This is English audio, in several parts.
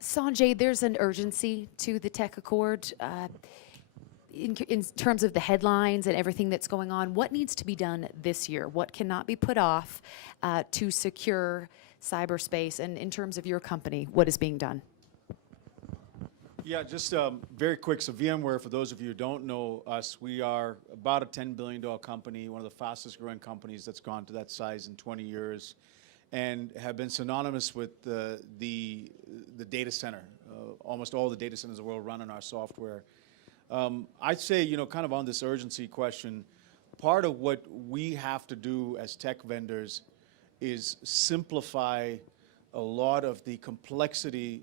Sanjay, there's an urgency to the tech accord in terms of the headlines and everything that's going on. What needs to be done this year? What cannot be put off to secure cyberspace? And in terms of your company, what is being done? Yeah, just very quick. So VMware, for those of you who don't know us, we are about a $10 billion company, one of the fastest growing companies that's gone to that size in 20 years, and have been synonymous with the data center. Almost all the data centers in the world run on our software. I'd say, kind of on this urgency question, part of what we have to do as tech vendors is simplify a lot of the complexity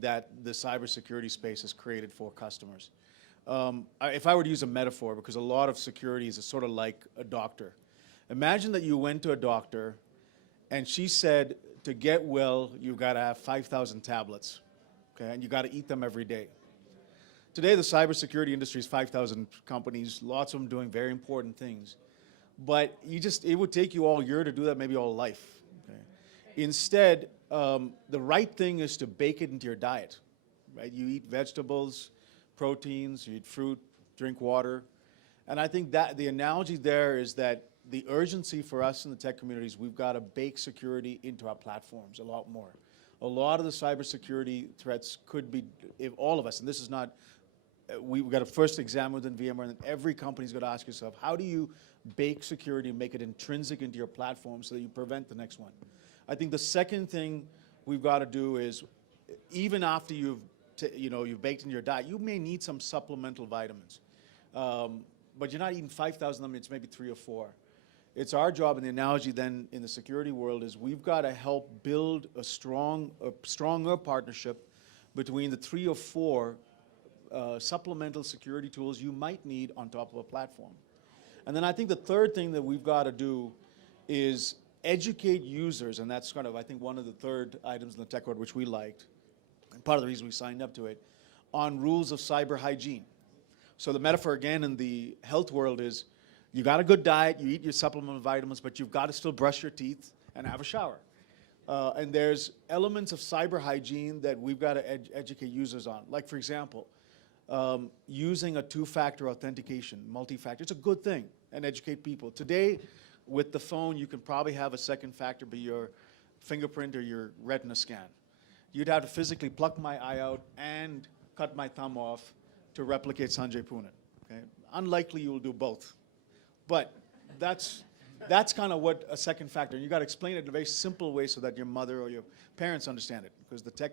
that the cybersecurity space has created for customers. If I were to use a metaphor, because a lot of security is sort of like a doctor. Imagine that you went to a doctor and she said, to get well, you've got to have 5,000 tablets, okay, and you got to eat them every day. Today, the cybersecurity industry is 5,000 companies, lots of them doing very important things. But it would take you all year to do that, maybe all life. Okay? Instead, the right thing is to bake it into your diet, right? You eat vegetables, proteins, you eat fruit, drink water. And I think that the analogy there is that the urgency for us in the tech communities, we've got to bake security into our platforms a lot more. A lot of the cybersecurity threats could be, if all of us, and this is not, we've got to first examine within VMware, and then every company's got to ask yourself, how do you bake security and make it intrinsic into your platform so that you prevent the next one? I think the second thing we've got to do is, even after you've baked into your diet, you may need some supplemental vitamins. But you're not eating 5,000 of them, it's maybe 3 or 4. It's our job, and the analogy then in the security world is we've got to help build a stronger partnership between the 3 or 4 supplemental security tools you might need on top of a platform. And then I think the third thing that we've got to do is educate users, and that's kind of, I think, one of the third items in the tech world which we liked, and part of the reason we signed up to it, on rules of cyber hygiene. So the metaphor again in the health world is, you got a good diet, you eat your supplemental vitamins, but you've got to still brush your teeth and have a shower. And there's elements of cyber hygiene that we've got to educate users on. Like, for example, using a 2-factor authentication, multi-factor. It's a good thing, and educate people. Today, with the phone, you can probably have a second factor be your fingerprint or your retina scan. You'd have to physically pluck my eye out and cut my thumb off to replicate Sanjay Poonen. Okay? Unlikely you will do both. But that's kind of what a second factor, and you got to explain it in a very simple way so that your mother or your parents understand it, because the tech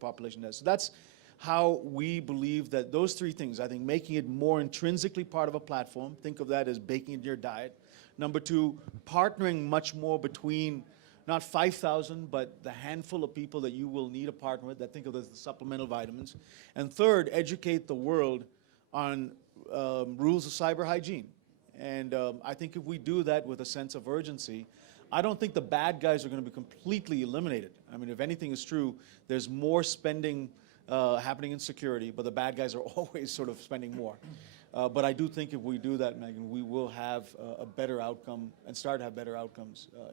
population does. So that's how we believe that those 3 things, I think making it more intrinsically part of a platform, think of that as baking into your diet. Number 2, partnering much more between not 5,000, but the handful of people that you will need a partner with, that think of as the supplemental vitamins. And third, educate the world on rules of cyber hygiene. And I think if we do that with a sense of urgency, I don't think the bad guys are going to be completely eliminated. I mean, if anything is true, there's more spending happening in security, but the bad guys are always sort of spending more. But I do think if we do that, Megan, we will have a better outcome and start to have better outcomes